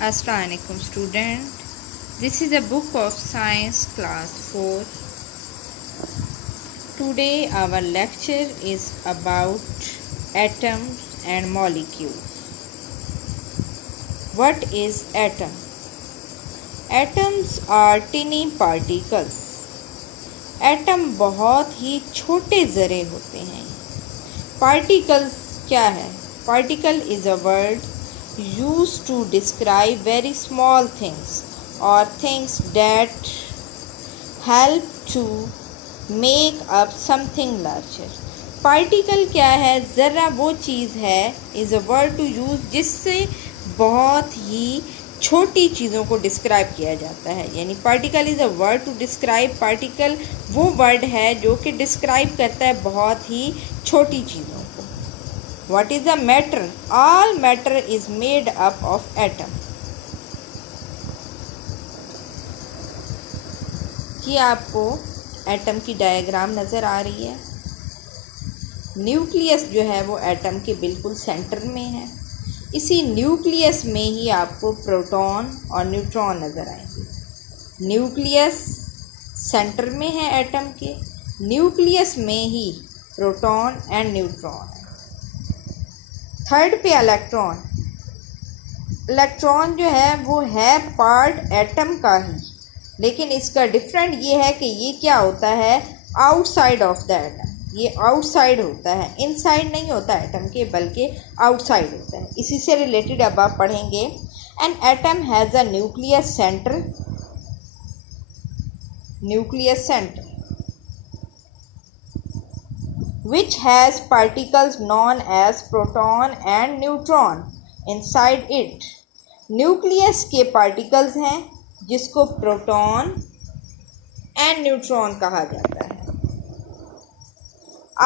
Assalamualaikum student. This is a book of science class 4. Today our lecture is about atoms and molecules. What is atom? Atoms are tiny particles. Atom बहुत ही छोटे ज़रे होते हैं. Particles क्या है? Particle is a word used to describe very small things or things that help to make up something larger. Particle क्या है? ज़रा वो चीज़ है, is a word to use जिससे बहुत ही छोटी चीज़ों को डिस्क्राइब किया जाता है. यानी particle is a word to describe. Particle वो वर्ड है जो कि डिस्क्राइब करता है बहुत ही छोटी चीज़ों को. What is a matter? All matter is made up of atom. कि आपको एटम की डायग्राम नज़र आ रही है. न्यूक्लियस जो है वो एटम के बिल्कुल सेंटर में है. इसी न्यूक्लियस में ही आपको प्रोटॉन और न्यूट्रॉन नज़र आएंगे. न्यूक्लियस सेंटर में है एटम के. न्यूक्लियस में ही प्रोटॉन एंड न्यूट्रॉन है. थर्ड पे इलेक्ट्रॉन. इलेक्ट्रॉन जो है वो है पार्ट एटम का ही, लेकिन इसका डिफरेंट ये है कि ये क्या होता है? Outside of the atom. ये आउटसाइड होता है, इनसाइड नहीं होता एटम के, बल्कि आउटसाइड होता है. इसी से रिलेटेड अब आप पढ़ेंगे. An atom has a nucleus centre. Nucleus centre which has particles known as proton and neutron inside it. Nucleus के पार्टिकल्स हैं जिसको प्रोटॉन एंड न्यूट्रॉन कहा जाता है.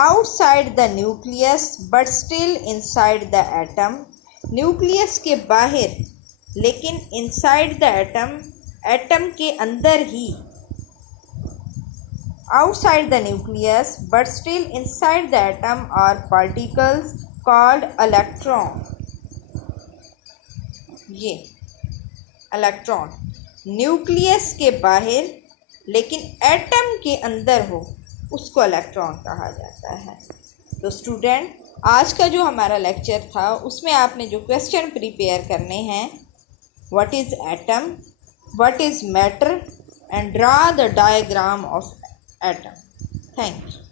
Outside the nucleus but still inside the atom. Nucleus के बाहर लेकिन inside the atom, atom के अंदर ही. Outside the nucleus but still inside the atom are particles called electron. ये इलेक्ट्रॉन न्यूक्लियस के बाहर लेकिन एटम के अंदर हो, उसको इलेक्ट्रॉन कहा जाता है. तो स्टूडेंट, आज का जो हमारा लेक्चर था उसमें आपने जो क्वेश्चन प्रिपेयर करने हैं, what is atom, what is matter, and draw the diagram of atom. Thank you.